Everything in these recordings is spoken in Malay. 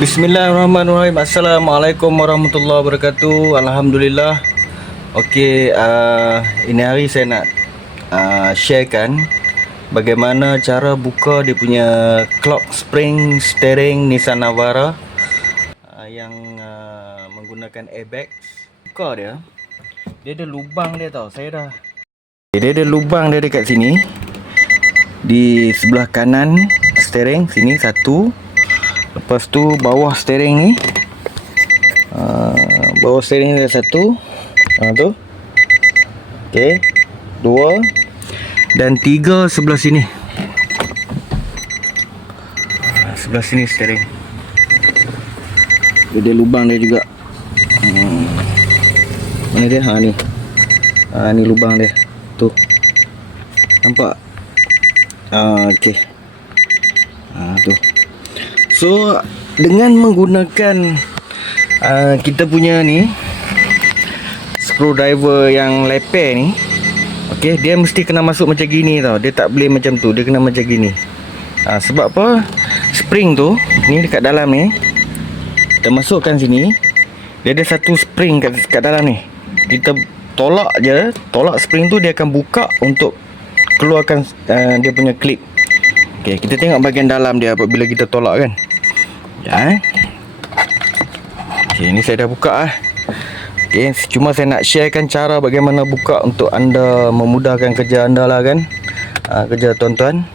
Bismillahirrahmanirrahim. Assalamualaikum warahmatullahi wabarakatuh. Alhamdulillah. Okey, ini hari saya nak sharekan bagaimana cara buka dia punya clock spring steering Nissan Navara yang menggunakan airbag. Buka dia ada lubang dia tau. Dia ada lubang dia dekat sini, di sebelah kanan steering sini satu. Lepas tu bawah steering ni, bawah steering ni ada satu, tu. Okey, dua dan tiga sebelah sini. Sebelah sini steering. Dia ada lubang dia juga. Mana dia? Ni. Ni lubang dia. Tu. Nampak? Okey. Tu. So dengan menggunakan kita punya ni screwdriver yang leper ni, okey, dia mesti kena masuk macam gini tau. Dia tak boleh macam tu, dia kena macam gini. Sebab apa? Spring tu ni dekat dalam ni, kita masukkan sini. Dia ada satu spring kat dalam ni. Kita tolak je, tolak spring tu, dia akan buka untuk keluarkan dia punya clip. Okey, kita tengok bahagian dalam dia apabila kita tolak kan. Okey, ni saya dah buka Okey, cuma saya nak sharekan cara bagaimana buka untuk anda memudahkan kerja anda lah kan. Kerja tuan-tuan.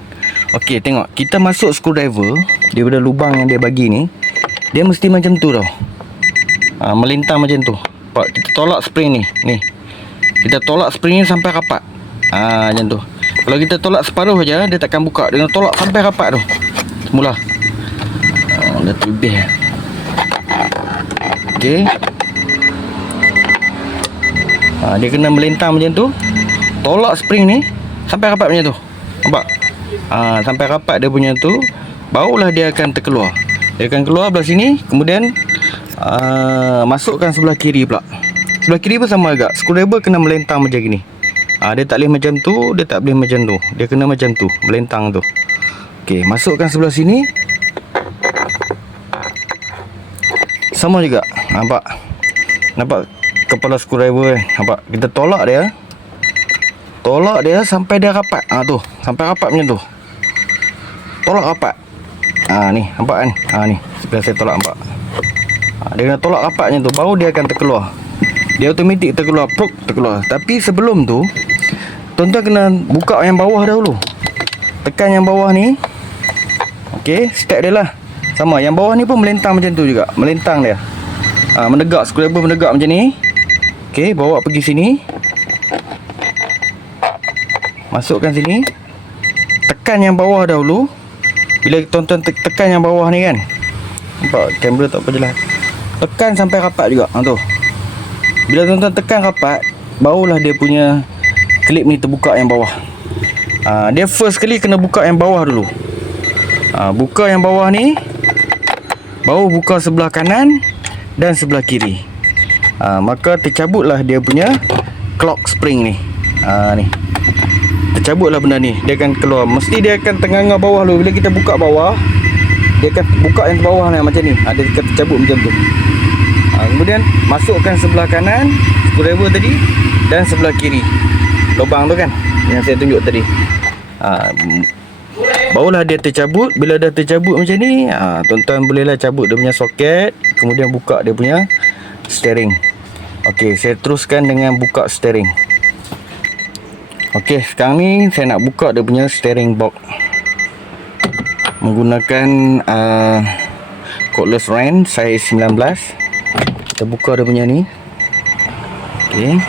Okey, tengok, kita masuk screwdriver daripada lubang yang dia bagi ni, dia mesti macam tu tau. Melintang macam tu. Nampak? Kita tolak spring ni. Ni. Kita tolak spring ni sampai rapat. Macam tu. Kalau kita tolak separuh aja, dia takkan buka. Dia nak tolak sampai rapat tu. Semula. Dah lebih. Okey. Dia kena melintang macam tu. Tolak spring ni sampai rapat macam tu. Nampak? Sampai rapat dia punya tu, barulah dia akan terkeluar. Dia akan keluar belah sini, kemudian masukkan sebelah kiri pula. Sebelah kiri pun sama agak. Screwdriver kena melintang macam gini. Dia tak boleh macam tu, dia tak boleh macam tu. Dia kena macam tu, melintang tu. Okey, masukkan sebelah sini. Sama juga. Nampak? Nampak kepala screwdriver kan? Nampak? Kita tolak dia. Tolak dia sampai dia rapat. Tu, sampai rapat macam tu. Tolak rapat. Ni, nampak kan? Ni, sebelah saya tolak, nampak? Dia kena tolak rapat macam tu, baru dia akan terkeluar. Dia automatik terkeluar, prok terkeluar. Tapi sebelum tu, tuan-tuan kena buka yang bawah dahulu. Tekan yang bawah ni. Okey, step dia lah. Sama, yang bawah ni pun melintang macam tu juga. Melintang dia. Menegak, screwdriver menegak macam ni. Okey, bawa pergi sini. Masukkan sini. Tekan yang bawah dahulu. Bila tuan-tuan tekan yang bawah ni kan, nampak kamera tak apa jelas. Tekan sampai rapat juga. Tu. Bila tuan-tuan tekan rapat, barulah dia punya klip ni terbuka yang bawah. Dia first kali kena buka yang bawah dulu. Buka yang bawah ni, baru buka sebelah kanan dan sebelah kiri. Maka tercabutlah dia punya clock spring ni. Ni. Tercabutlah benda ni. Dia akan keluar. Mesti dia akan tengah-tengah bawah dulu. Bila kita buka bawah, dia akan buka yang bawah ni macam ni. Dia akan tercabut macam tu. Kemudian masukkan sebelah kanan screwdriver tadi dan sebelah kiri lubang tu kan, yang saya tunjuk tadi. Barulah dia tercabut. Bila dah tercabut macam ni, tuan-tuan bolehlah cabut dia punya soket, kemudian buka dia punya steering. Okey, saya teruskan dengan buka steering. Okey, sekarang ni saya nak buka dia punya steering box menggunakan cordless wrench saiz 19. Kita buka dia punya ni. Okey.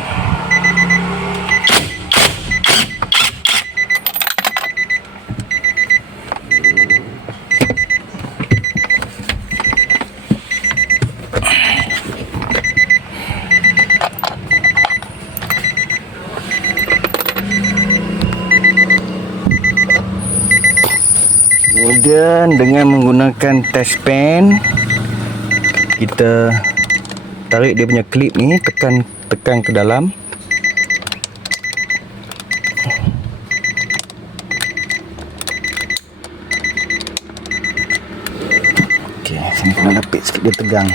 Kemudian dengan menggunakan test pen, kita tarik dia punya klip ni, tekan ke dalam. Okey. sini kena lapik sikit, dia tegang.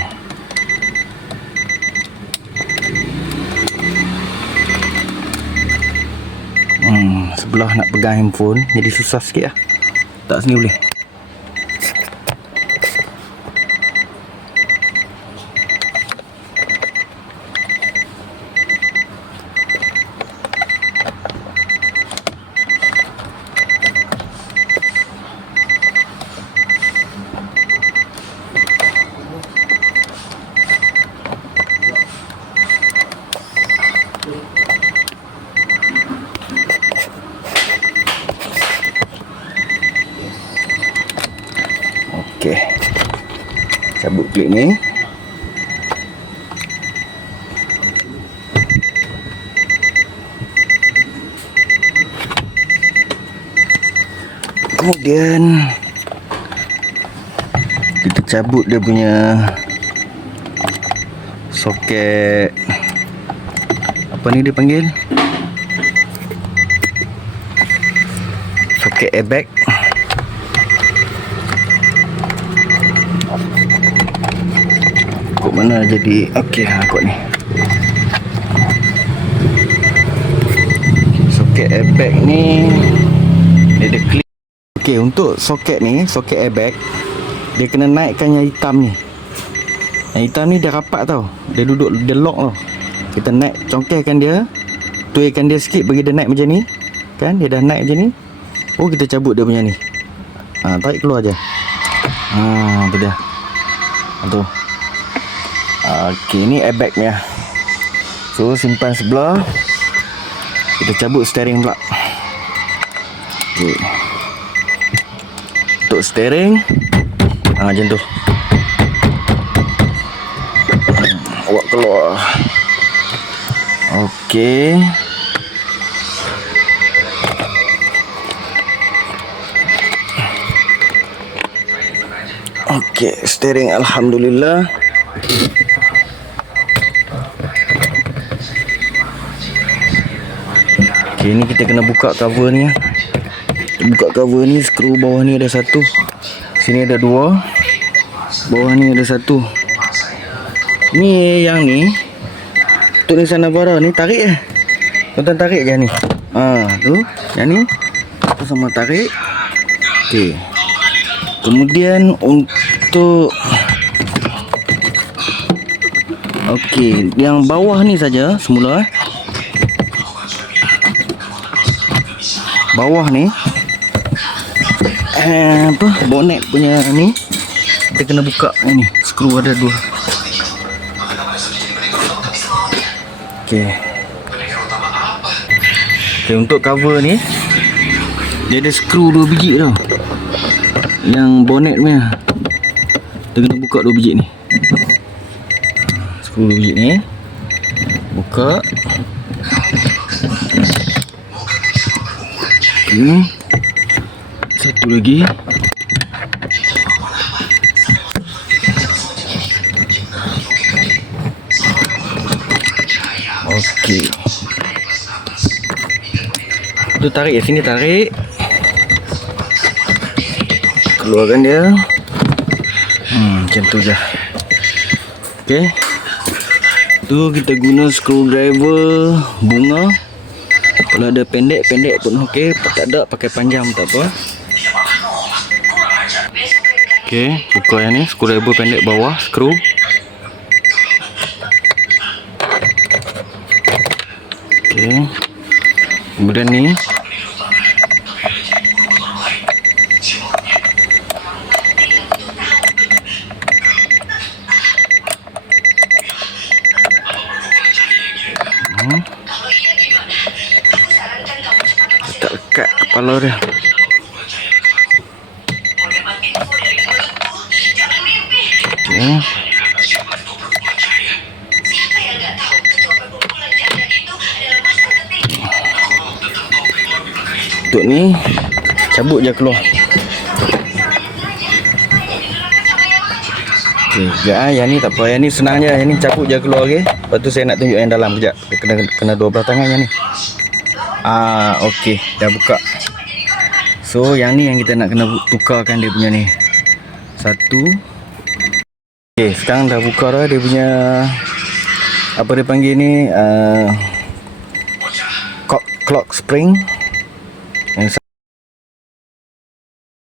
Sebelah nak pegang handphone jadi susah sikit lah. Tak sini boleh. Okey. Cabut klip ni. Kemudian kita cabut dia punya soket, apa ni dia panggil, soket airbag. Kok mana jadi okey lah kot ni. Soket airbag ni dia ada clip. Okey, untuk soket ni, soket airbag, dia kena naikkan yang hitam ni. Yang hitam ni dia rapat tau. Dia duduk, dia lock tau. Kita naik, congkehkan dia, tuikan dia sikit, bagi dia naik macam ni. Kan, dia dah naik macam ni. Oh, kita cabut dia punya ni. Tarik keluar je. Tu dia. Tu. Okey, ni airbag ni lah. So, simpan sebelah. Kita cabut steering pula. Okey. Untuk steering, macam tu. Awak keluar. Okey. Okey, steering alhamdulillah. Okey, ni kita kena buka cover ni. Buka cover ni, skru bawah ni ada satu, sini ada dua, bawah ni ada satu. Ni yang ni untuk Nissan Navara ni tarik je. Tuan tarik je ni. Tu, yang ni tu sama tarik. Okey. Kemudian untuk yang bawah ni saja semula. Bawah ni bonet punya ni kita kena buka ni, skru ada dua. Okey, untuk cover ni dia ada skru 2 biji tau. Yang bonet punya kita kena buka 2 biji ni. Skru 2 biji ni buka. Okey, satu lagi. Okey. Tu tarik ya, sini tarik. Keluarkan dia. Macam tu je. Okey. Tu kita guna screwdriver bunga. Kalau ada pendek-pendek pun okey, tak ada pakai panjang tak apa. Okey, buka yang ni, screwdriver pendek bawah, skru. Okey. Kemudian ni tak lekat kepala dia. Okey. Untuk ni cabut je keluar. Okey, yang ni tak apa, yang ni senang je, yang ni cabut je keluar. Okey. Lepas tu saya nak tunjuk yang dalam kejap. Kena dua belah tangan yang ni. Okey, dah buka. So yang ni yang kita nak kena tukarkan dia punya ni. Satu, Okay, sekarang dah buka dah dia punya, apa dia panggil ni, clock spring.